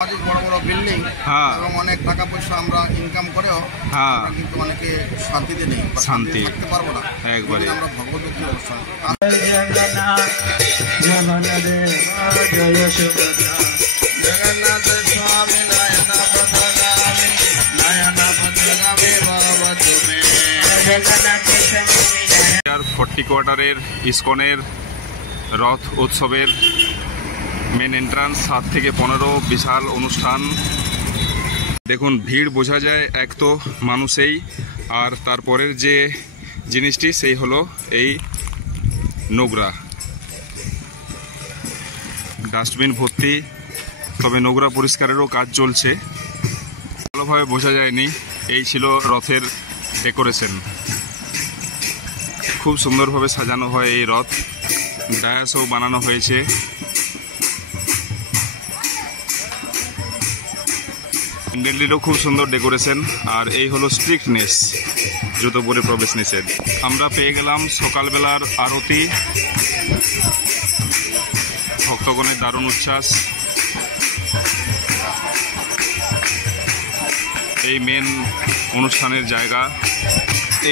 বড় বড় বিল্ডিং এবং অনেক টাকা পয়সা আমরা ইনকাম করেও আমরা কিন্তু অনেকে শান্তিতে নেই, শান্তি থাকতে পারবো না একবারে আমরা ভগবতী অনুষ্ঠান। ফোর্টি কোয়ার্টারের ইসকনের রথ উৎসবের মেন এন্ট্রান্স 7 থেকে 15 বিশাল অনুষ্ঠান। দেখুন ভিড় বোঝা যায়, এক তো মানুষেই, আর তারপরের যে জিনিসটি সেই হলো এই নোংরা, ডাস্টবিন ভর্তি। তবে নোংরা পরিষ্কারেরও কাজ চলছে, ভালোভাবে বোঝা যায়নি। এই ছিল রথের ডেকোরেশন, খুব সুন্দরভাবে সাজানো হয় এই রথ, ডায়াসও বানানো হয়েছে। প্যান্ডেলটিরও খুব সুন্দর ডেকোরেশন। আর এই হলো স্ট্রিক্টনেস, জুতো পরে প্রবেশ নিষেধ। আমরা পেয়ে গেলাম সকালবেলার আরতি, ভক্তগণের দারুণ উচ্ছ্বাস। এই মেন অনুষ্ঠানের জায়গা,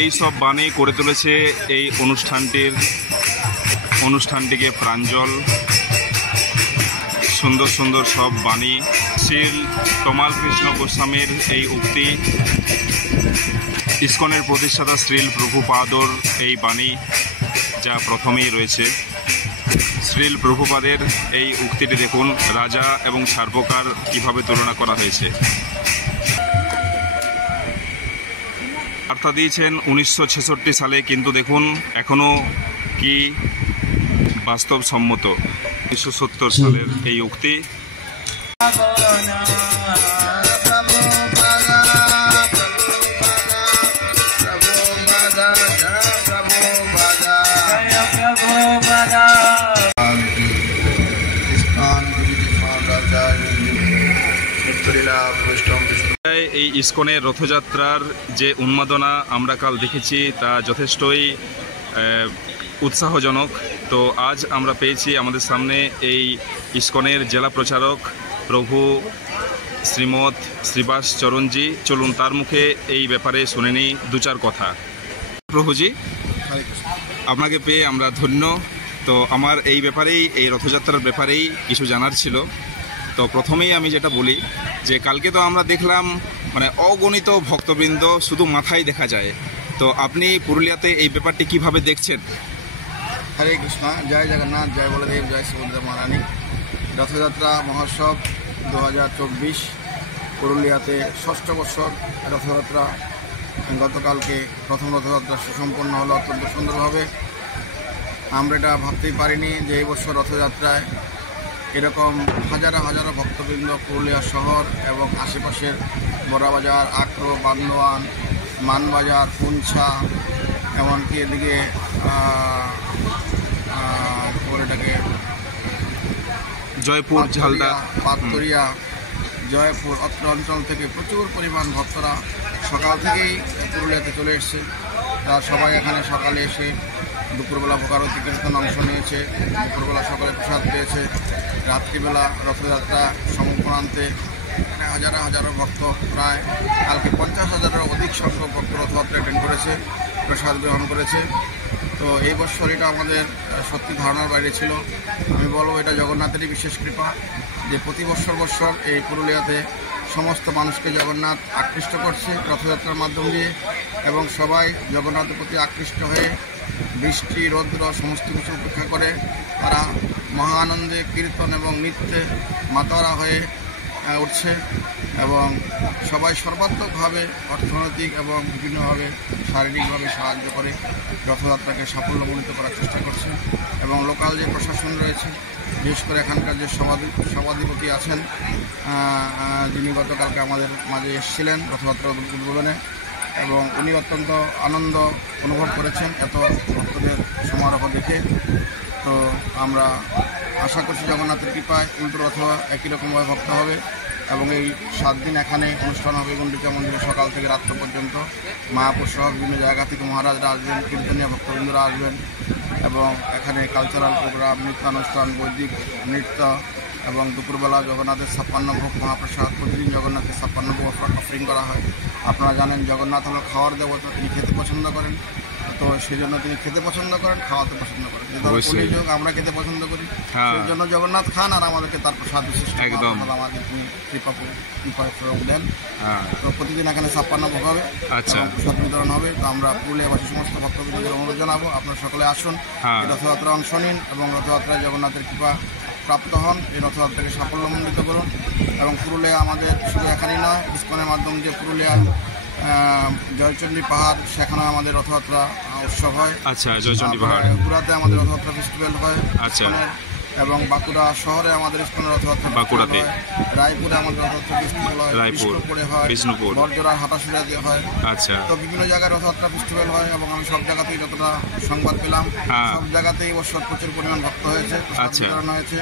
এই সব বাণী করে তুলেছে এই অনুষ্ঠানটিকে প্রাঞ্জল। সুন্দর সুন্দর সব বাণী, শ্রীল তমাল কৃষ্ণ গোস্বামীর এই উক্তি, ইসকনের প্রতিষ্ঠাতা শ্রীল প্রভুপাদর এই বাণী যা প্রথমেই রয়েছে। শ্রীল প্রভুপাদের এই উক্তিটি দেখুন, রাজা এবং সার্বকার কিভাবে তুলনা করা হয়েছে। বার্তা দিয়েছেন 1966 সালে, কিন্তু দেখুন এখনো কি বাস্তবসম্মত। 1970 সালের এই উক্তি। এই ইসকনের রথযাত্রার যে উন্মাদনা আমরা কাল দেখেছি তা যথেষ্টই উৎসাহজনক। তো আজ আমরা পেয়েছি আমাদের সামনে এই ইসকনের জেলা প্রচারক প্রভু শ্রীমৎ শ্রীবাস চরণজি। চলুন তার মুখে এই ব্যাপারে শুনে নিই দু চার কথা। প্রভুজি, আপনাকে পেয়ে আমরা ধন্য। তো আমার এই ব্যাপারেই, এই রথযাত্রার ব্যাপারেই কিছু জানার ছিল। তো প্রথমেই আমি যেটা বলি যে কালকে তো আমরা দেখলাম মানে অগণিত ভক্তবৃন্দ শুধু মাথায় দেখা যায়। তো আপনি পুরুলিয়াতে এই ব্যাপারটি কিভাবে দেখছেন? হরে কৃষ্ণ, জয় জগন্নাথ, জয় বলদেব, জয় সুভদ্রা মহারানী। রথযাত্রা মহোৎসব 2024 পুরুলিয়াতে 6ষ্ঠ বৎসর রথযাত্রা। গতকালকে প্রথম রথযাত্রা সুসম্পন্ন হলো অত্যন্ত সুন্দরভাবে। আমরা এটা ভাবতেই পারিনি যে এই বছর রথযাত্রায় এরকম হাজারো হাজারো ভক্তবৃন্দ পুরুলিয়া শহর এবং আশেপাশের বড়াবাজার, আক্রো, বান্দোয়ান, মানবাজার, পুঞ্ছা, এমনকি এদিকে এটাকে জয়পুর, ঝালদা, পাতরিয়া, জয়পুর অত্র অঞ্চল থেকে প্রচুর পরিমাণ ভক্তরা সকাল থেকেই পুরুলিয়াতে চলে এসছে। তারা সবাই এখানে সকালে এসে দুপুরবেলা ভোগারতি কীর্তন অংশ নিয়েছে, দুপুরবেলা সকালে প্রসাদ পেয়েছে, রাত্রিবেলা রথযাত্রা সমপরান্তে হাজারো হাজারো ভক্ত, প্রায় কালকে 50,000-এর অধিক সংখ্যক ভক্ত রথযাত্রা অ্যাটেন্ড করেছে, প্রসাদ গ্রহণ করেছে। তো এই বছর এটা আমাদের সত্যি ধারণার বাইরে ছিল। আমি বলবো এটা জগন্নাথেরই বিশেষ কৃপা যে প্রতি বছর এই পুরুলিয়াতে সমস্ত মানুষকে জগন্নাথ আকৃষ্ট করছে রথযাত্রার মাধ্যম দিয়ে, এবং সবাই জগন্নাথের প্রতি আকৃষ্ট হয়ে বৃষ্টি, রৌদ্র সমস্ত কিছু উপেক্ষা করে তারা মহা আনন্দে কীর্তন এবং নৃত্যে মাতোয়ারা হয়ে উঠছে, এবং সবাই সর্বাত্মকভাবে অর্থনৈতিক এবং বিভিন্নভাবে শারীরিকভাবে সাহায্য করে রথযাত্রাকে সাফল্যমণ্ডিত করার চেষ্টা করছে। এবং লোকাল যে প্রশাসন রয়েছে, বিশেষ করে এখানকার যে সভাধিপতি আছেন, যিনি গতকালকে আমাদের মাঝে এসেছিলেন রথযাত্রা উদ্বোধনে, এবং উনি অত্যন্ত আনন্দ অনুভব করেছেন এত ভক্তদের সমারোহ দেখে। তো আমরা আশা করছি জগন্নাথের কৃপায় উল্টো রথ একই রকমভাবে ভক্ত হবে, এবং এই 7 দিন এখানে অনুষ্ঠান হবে গুন্ডিচা মন্দিরে সকাল থেকে রাত্র পর্যন্ত। মায়াপুর সহ বিভিন্ন জায়গা থেকে মহারাজরা আসবেন, কীর্তনীয় ভক্তবৃন্দরা আসবেন, এবং এখানে কালচারাল প্রোগ্রাম, নৃত্যানুষ্ঠান, বৈদিক নৃত্য এবং দুপুরবেলা জগন্নাথের 56 ভোগ মহাপ্রসাদ, প্রতিদিন জগন্নাথের 56 ভোগ অফারিং করা হয়। আপনারা জানেন জগন্নাথ হলো খাওয়ার দেবতা, তিনি খেতে পছন্দ করেন, তো সেই জন্য তিনি খেতে পছন্দ করেন, খাওয়াতে পছন্দ করেন। যেহেতু আমরা খেতে পছন্দ করি, সেই জন্য জগন্নাথ খান আর আমাদেরকে তার প্রসাদ বিশেষ আমাদের তিনি কৃপা দেন। তো প্রতিদিন এখানে 56 ভোগ হবে, প্রসাদ বিতরণ হবে। তো আমরা পুরুলিয়াবাসী সমস্ত ভক্তবৃন্দদের অনুরোধ জানাবো, আপনারা সকলে আসুন, এই রথযাত্রা অংশ নিন এবং রথযাত্রায় জগন্নাথের কৃপা প্রাপ্ত হন। এই রথযাত্রাকে সাফল্যমণ্ডিত করুন এবং পুরুলিয়া আমাদের শুধু এখানেই নয়, ইসকনের মাধ্যমে যে পুরুলিয়া জয়চণ্ডী পাহাড়, সেখানে আমাদের রথযাত্রা উৎসব হয়। জয়চণ্ডী পাহাড় বাঁকুড়াতে আমাদের রথযাত্রা ফেস্টিভ্যাল হয় এবং বাঁকুড়া শহরে আমাদের ইসকনের রথযাত্রা বাঁকুড়াতে, রায়পুরে আমাদের রথযাত্রা ফেস্টিভ্যাল হয়, বিষ্ণুপুরে হয়, বরজোড়ার হাটাশুড়াতে হয়। তো বিভিন্ন জায়গায় রথযাত্রা ফেস্টিভ্যাল হয় এবং আমি সব জায়গাতেই যতটা সংবাদ পেলাম, সব জায়গাতেই বছর প্রচুর পরিমাণ ভক্ত হয়েছে, বিতরণ হয়েছে,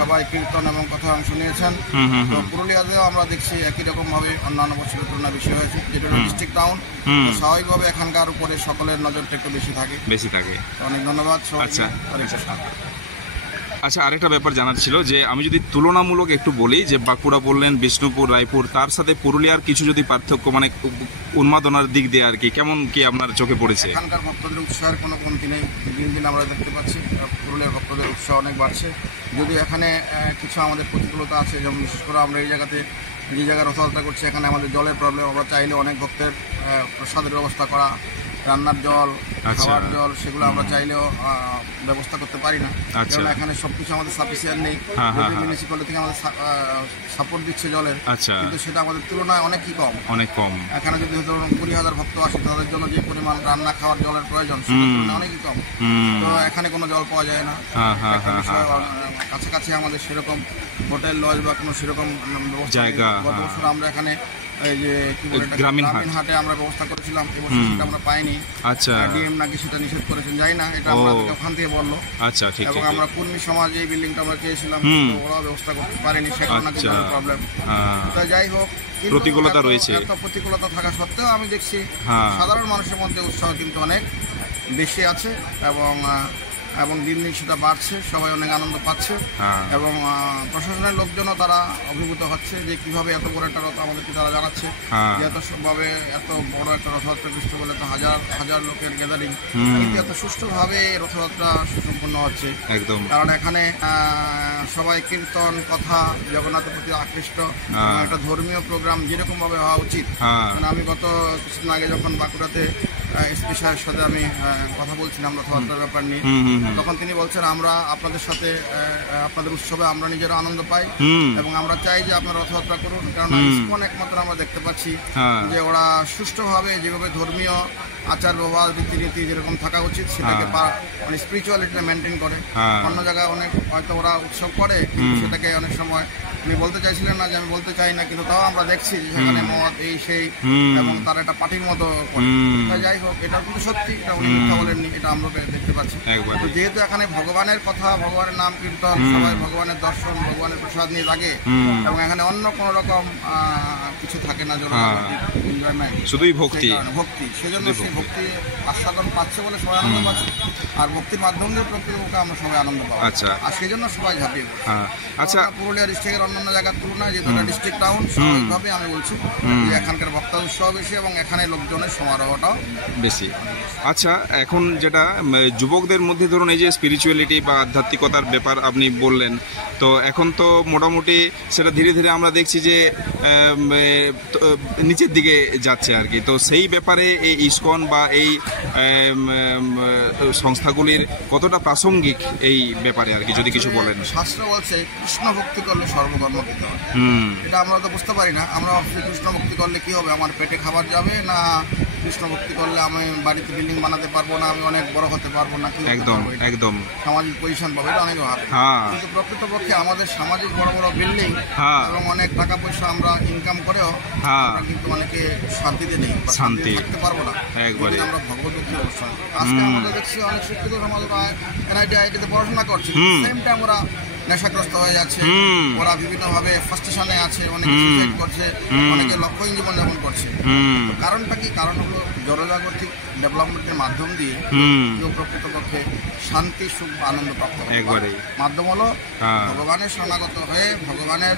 সবাই কীর্তন এবং কথা অংশ নিয়েছেন। তো পুরুলিয়াতেও আমরা দেখছি একই রকম ভাবে অন্যান্য বছরের তুলনায় বেশি হয়েছে, যেটা ডিস্ট্রিক্ট টাউন। স্বাভাবিকভাবে এখানকার উপরে সকলের নজরটা একটু বেশি থাকে। অনেক ধন্যবাদ। আচ্ছা, আরেকটা ব্যাপার জানার ছিল যে আমি যদি তুলনামূলক একটু বলি যে বাঁকুড়া বললেন, বিষ্ণুপুর, রায়পুর, তার সাথে পুরুলিয়ার কিছু যদি পার্থক্য মানে উন্মাদনার দিক দিয়ে আর কি কেমন কি আপনার চোখে পড়েছে? এখানকার ভক্তদের উৎসাহের কোনো কমতি নেই, দিন দিন আমরা দেখতে পাচ্ছি পুরুলিয়ার ভক্তদের উৎসাহ অনেক বাড়ছে। যদি এখানে কিছু আমাদের প্রতিকূলতা আছে, যেমন বিশেষ করে আমরা এই জায়গাতে যে জায়গায় রথযাত্রা করছি এখানে আমাদের জলের প্রবলেম। আমরা চাইলে অনেক ভক্তের প্রসাদের ব্যবস্থা করা, রান্নার জল, খাওয়ার জল, সেগুলো আমরা চাইলেও ব্যবস্থা করতে পারি না, কারণ এখানে সবকিছু আমাদের সাফিসিয়েন্ট নেই। মিউনিসিপ্যালিটি থেকে আমাদের সাপোর্ট দিচ্ছে জলের, কিন্তু সেটা আমাদের তুলনায় অনেক কম। এখানে যদি ধরুন 20,000 ভক্ত আসে, তাদের জন্য যে পরিমাণ রান্না খাওয়ার জলের প্রয়োজন সেটা অনেকই কম। তো এখানে কোনো জল পাওয়া যায় না। কাছাকাছি আমাদের সেরকম হোটেল, লজ বা কোনো সেরকম জায়গা, গত বছর আমরা এখানে এই যে গ্রামীণ হাটে আমরা ব্যবস্থা করেছিলাম, এবছর সেটা আমরা পাইনি। ডিএম নাকি সেটা নিষেধ করেছেন, যাই না, এটা আমাদের ওখান থেকে বললো। এবং আমরা কর্মী সমাজ এই বিল্ডিংটা আমরা চেয়েছিলাম, ওরাও ব্যবস্থা করতে পারেনি, সেখানে নাকি প্রবলেম। তো যাই হোক, প্রতিকূলতা রয়েছে, এত প্রতিকূলতা থাকা সত্ত্বেও আমি দেখছি সাধারণ মানুষের মধ্যে উৎসাহ কিন্তু অনেক বেশি আছে এবং দিন দিন সেটা বাড়ছে, সবাই অনেক আনন্দ পাচ্ছে এবং প্রশাসনের লোকজনও তারা অভিভূত হচ্ছে যে কীভাবে এত বড় একটা রথ আমাদেরকে তারা জানাচ্ছে যে এতভাবে এত বড় একটা রথযাত্রা পৃষ্ঠ বলে তো হাজার হাজার লোকের গ্যাদারিং, কিন্তু এত সুষ্ঠুভাবে রথযাত্রা সুসম্পন্ন হচ্ছে। কারণ এখানে সবাই কীর্তন, কথা, জগন্নাথের প্রতি আকৃষ্ট, একটা ধর্মীয় প্রোগ্রাম যেরকমভাবে হওয়া উচিত। মানে আমি গত কিছুদিন আগে যখন বাঁকুড়াতে এসপি সাহেবের সাথে আমি কথা বলছিলাম রথযাত্রার ব্যাপার নিয়ে, তখন তিনি বলছেন আমরা আপনাদের সাথে আপনাদের উৎসবে আমরা নিজেরা আনন্দ পাই এবং আমরা চাই যে আপনারা রথযাত্রা করুন, কারণ ইসকন একমাত্র আমরা দেখতে পাচ্ছি যে ওরা সুষ্ঠুভাবে যেভাবে ধর্মীয় আচার ব্যবহার, রীতিনীতি যেরকম থাকা উচিত সেটাকে মানে স্পিরিচুয়ালিটিটা মেনটেন করে। অন্য জায়গায় অনেক হয়তো ওরা উৎসব করে, কিন্তু সেটাকে অনেক সময় উনি বলতে চাইছিলেন না যে আমি বলতে চাই না, কিন্তু তাও আমরা দেখছি যে সেখানে মদ এই সেই এবং তার একটা পার্টির মতো করে। যাই হোক, এটা কিন্তু সত্যি, এটা উনি মিথ্যা বলেননি, এটা আমরা দেখতে পাচ্ছি। তো যেহেতু এখানে ভগবানের কথা, ভগবানের নাম কীর্তন, সবাই ভগবানের দর্শন, ভগবানের প্রসাদ নিয়ে থাকে এবং এখানে অন্য কোনো রকম কিছু থাকে না, শুধুই ভক্তি, সেজন্য সেই ভক্তি আস্বাদন পাচ্ছে বলে সবাই আনন্দ পাচ্ছে, আর ভক্তির মাধ্যম দিয়ে প্রকৃতপক্ষে আমরা সবাই আনন্দ পাবো। আর সেই জন্য সবাই ঝাঁপিয়ে পড়ে। পুরুলিয়া ডিস্ট্রিক্টের অন্যান্য জায়গার তুলনায় যেহেতু ডিস্ট্রিক্ট টাউন, স্বাভাবিকভাবে আমি বলছি যে এখানকার ভক্ত উৎসব বেশি এবং এখানে লোকজনের সমারোহটাও বেশি। আচ্ছা, এখন যেটা যুবকদের মধ্যে ধরুন এই যে স্পিরিচুয়ালিটি বা আধ্যাত্মিকতার ব্যাপার আপনি বললেন, তো এখন তো মোটামুটি সেটা ধীরে ধীরে আমরা দেখছি যে নিচের দিকে যাচ্ছে আর কি। তো সেই ব্যাপারে এই ইসকন বা এই সংস্থাগুলির কতটা প্রাসঙ্গিক এই ব্যাপারে আর কি যদি কিছু বলেন? শাস্ত্র বলছে কৃষ্ণ ভক্তি করলে সর্বকর্ম কৃত হয়। এটা আমরা তো বুঝতে পারি না, আমরা কৃষ্ণ ভক্তি করলে কি হবে, আমার পেটে খাবার যাবে না কৃষ্ণ ভক্তি করলে আমি বাড়িতে বিল্ডিং বানাতে পারবো না, আমি অনেক বড় হতে পারবো না, একদম সামাজিক পজিশন পাবো, এটা অনেক ভাবে। কিন্তু প্রকৃতপক্ষে আমাদের সামাজিক বড় বড় বিল্ডিং এবং অনেক টাকা পয়সা আমরা ইনকাম করেও আমরা কিন্তু অনেকে শান্তিতে নেই, শান্তি থাকতে পারবো না একবারে আমরা ভগবত ভক্তির অনুষ্ঠান। আজকে আমাদের দেখছি অনেক শিক্ষিত সমাজ এনআইটি আইআইটিতে পড়াশোনা করছে, সেম টাইম ওরা নেশাগ্রস্ত হয়ে যাচ্ছে, হুম। ওরা বিভিন্নভাবে ফ্রাস্ট্রেশনে আছে, অনেকে হুম। সুইসাইড করছে, হুম। অনেকে লক্ষ্যহীন জীবনযাপন করছে। হুম। কারণটা কি? কারণ হলো জনজাগতিক ডেভেলপমেন্টের মাধ্যম দিয়ে হুম। কেউ প্রকৃতপক্ষে শান্তি, সুখ বা আনন্দ প্রাপ্ত করে। একবারেই। মাধ্যম হলো হ্যাঁ। ভগবানের শরণাগত হয়ে ভগবানের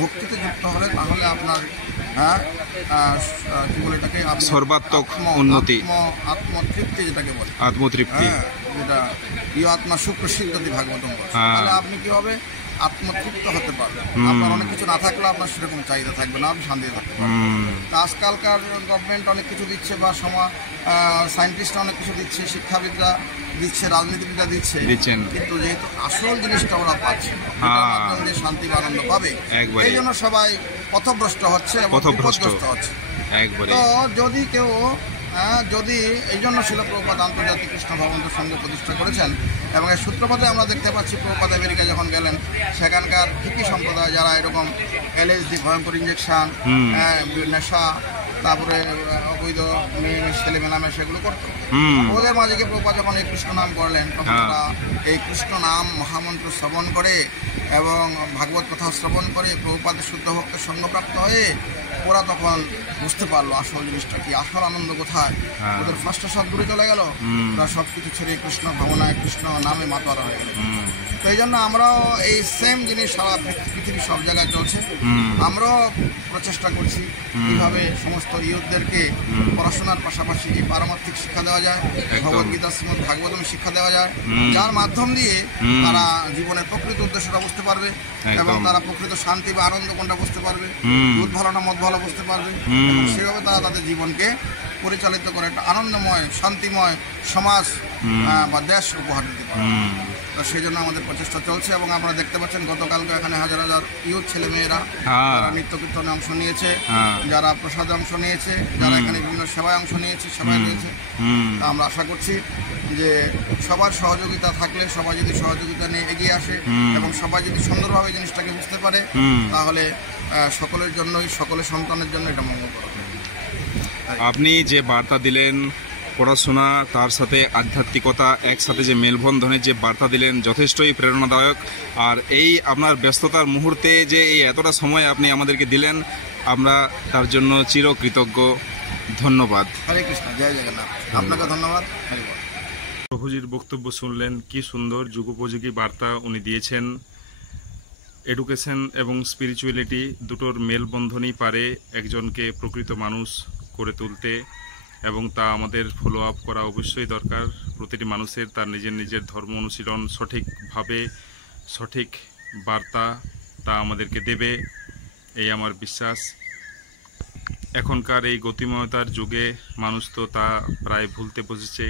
ভক্তিতে যুক্ত হলে তাহলে আপনার কি বলে এটাকে, আপনি সর্বাত্মক উন্নতি। আত্মতৃপ্তি যেটাকে বলে, আত্মতৃপ্তি। হ্যাঁ, যেটা ইয় আত্মা সুপ্রসিদ্ধতি ভাগবতম বলছে। হ্যাঁ। তাহলে আপনি কি হবে? আত্মতৃপ্ত হতে পারবেন। হুম। আপনার অনেক কিছু না থাকলে আপনার সেরকম চাহিদা থাকবে না, আপনি শান্তিতে থাকতে পারবেন। হুম। তা আজকালকার গভর্নমেন্ট অনেক কিছু দিচ্ছে, বা সায়েন্টিস্টরা অনেক কিছু দিচ্ছে, শিক্ষাবিদরা দিচ্ছে, রাজনীতিবিদরা দিচ্ছে, দিচ্ছেন। কিন্তু যেহেতু আসল জিনিসটা ওরা পাচ্ছে না, হ্যাঁ। এটার মাধ্যমে যে শান্তি বা আনন্দ পাবে, একবারে। এই জন্য সবাই পথভ্রষ্ট হচ্ছে এবং পথভ্রষ্ট। বিপদগ্রস্ত হচ্ছে। একবারে। তো যদি কেউ যদি এই জন্য শিল প্রভুপাদ আন্তর্জাতিক কৃষ্ণ ভবন্ত সংঘ প্রতিষ্ঠা করেছেন, এবং এর সূত্রপাতে আমরা দেখতে পাচ্ছি প্রভুপাদ আমেরিকা যখন গেলেন, সেখানকার হিপি সম্প্রদায় যারা এরকম LSD, ভয়ঙ্কর ইঞ্জেকশন, হুম। নেশা, তারপরে অবৈধ মেয়ে ছেলে মেলামেশা সেগুলো করতো, হুম। ওদের মাঝে গিয়ে প্রভুপাদ যখন এই কৃষ্ণ নাম করলেন, তখন হ্যাঁ। তারা এই কৃষ্ণ নাম মহামন্ত্র শ্রবণ করে এবং ভাগবত কথা শ্রবণ করে প্রভুপাদের শুদ্ধ ভক্তের সঙ্গপ্রাপ্ত হয়ে ওরা তখন বুঝতে পারলো আসল জিনিসটা কি, আসল আনন্দ কোথায়। হ্যাঁ। ওদের ফার্স্টে সব দূরে চলে গেল, হুম। ওরা সব কিছু ছেড়ে কৃষ্ণ ভাবনায়, কৃষ্ণ নামে মাতোয়ারা হয়ে গেল। হুম। তো এই জন্য আমরাও এই সেম জিনিস সারা পৃথিবীর সব জায়গায় চলছে। হুম। আমরাও প্রচেষ্টা করছি কীভাবে সমস্ত ইয়ুথদেরকে পড়াশোনার পাশাপাশি এই পারমার্থিক শিক্ষা দেওয়া যায়, একদম। ভগবদ্গীতা শ্রীমদ ভাগবতম শিক্ষা দেওয়া যায়, হুম। যার মাধ্যম দিয়ে হুম। তারা জীবনের প্রকৃত উদ্দেশ্যটা বুঝতে পারবে এবং একদম। তারা প্রকৃত শান্তি বা আনন্দ কোনটা বুঝতে পারবে, হুম। দুধ ভালো না মদ ভালো বুঝতে পারবে, হুম। এবং সেভাবে তারা তাদের জীবনকে পরিচালিত করে একটা আনন্দময়, শান্তিময় সমাজ বা দেশ উপহার দিতে পারবে। হুম। তো সেই জন্য আমাদের প্রচেষ্টা চলছে, এবং আপনারা দেখতে পাচ্ছেন গতকালকে এখানে হাজার হাজার ইউথ ছেলেমেয়েরা হ্যাঁ। যারা নৃত্য কীর্তনে অংশ নিয়েছে, হ্যাঁ। যারা প্রসাদে অংশ নিয়েছে, যারা এখানে বিভিন্ন সেবায় অংশ নিয়েছে, সেবায় রয়েছে। হুম। তা আমরা আশা করছি যে সবার সহযোগিতা থাকলে, সবাই যদি সহযোগিতা নিয়ে এগিয়ে আসে এবং সবাই যদি সুন্দরভাবে জিনিসটাকে বুঝতে পারে, তাহলে সকলের জন্যই, সকলের সন্তানের জন্য এটা মঙ্গলকর হবে। আপনি যে বার্তা দিলেন, পড়াশোনা তার সাথে আধ্যাত্মিকতা একসাথে যে মেলবন্ধনের যে বার্তা দিলেন, যথেষ্টই প্রেরণাদায়ক। আর এই আপনার ব্যস্ততার মুহূর্তে যে এই এতটা সময় আপনি আমাদেরকে দিলেন, আমরা তার জন্য চিরকৃতজ্ঞ। ধন্যবাদ। হরে কৃষ্ণ, জয় জগন্নাথ। আপনাকে ধন্যবাদ। হরি বল। প্রভুজির বক্তব্য শুনলেন, কি সুন্দর যুগোপযোগী বার্তা উনি দিয়েছেন। এডুকেশন এবং স্পিরিচুয়ালিটি দুটোর মেলবন্ধনই পারে একজনকে প্রকৃত মানুষ করে তুলতে, এবং তা আমাদের ফলো আপ করা অবশ্যই দরকার। প্রতিটি মানুষের তার নিজের নিজের ধর্ম অনুশীলন সঠিকভাবে, সঠিক বার্তা তা আমাদেরকে দেবে, এই আমার বিশ্বাস। এখনকার এই গতিময়তার যুগে মানুষ তো তা প্রায় ভুলতে বসেছে,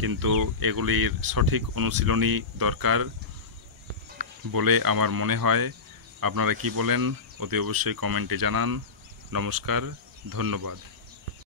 কিন্তু এগুলির সঠিক অনুশীলনই দরকার বলে আমার মনে হয়। আপনারা কি বলেন অতি অবশ্যই কমেন্টে জানান। নমস্কার, ধন্যবাদ।